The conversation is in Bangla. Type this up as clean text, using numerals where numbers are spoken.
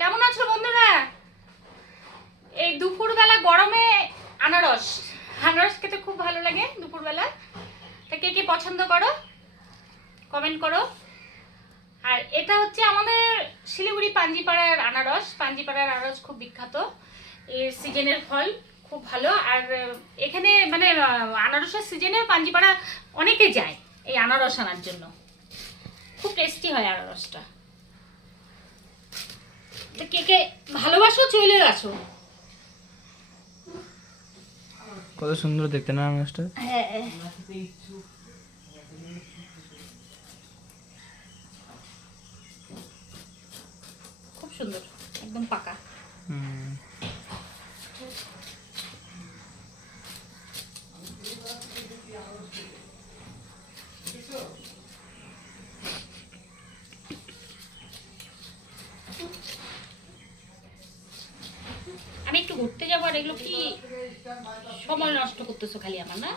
কেমন আছো বন্ধুরা? এই দুপুরবেলা গরমে আনারস আনারস খেতে খুব ভালো লাগে দুপুরবেলা। তা কে কে পছন্দ করো কমেন্ট করো। আর এটা হচ্ছে আমাদের শিলিগুড়ি পাঞ্জিপাড়ার আনারস। পাঞ্জিপাড়ার আনারস খুব বিখ্যাত, এই সিজনের ফল, খুব ভালো। আর এখানে মানে আনারসের সিজনে পাঞ্জিপাড়া অনেকে যায় এই আনারস আনার জন্য। খুব টেস্টি হয় আনারসটা। কে কে ভালোবাসো চলে আসো। কত সুন্দর দেখতে না আনারসটা? হ্যাঁ, খুব সুন্দর, একদম পাকা। আমি একটু ঘুরতে যাবো, আর এগুলো কি সময় নষ্ট করতেছো খালি আমার, না?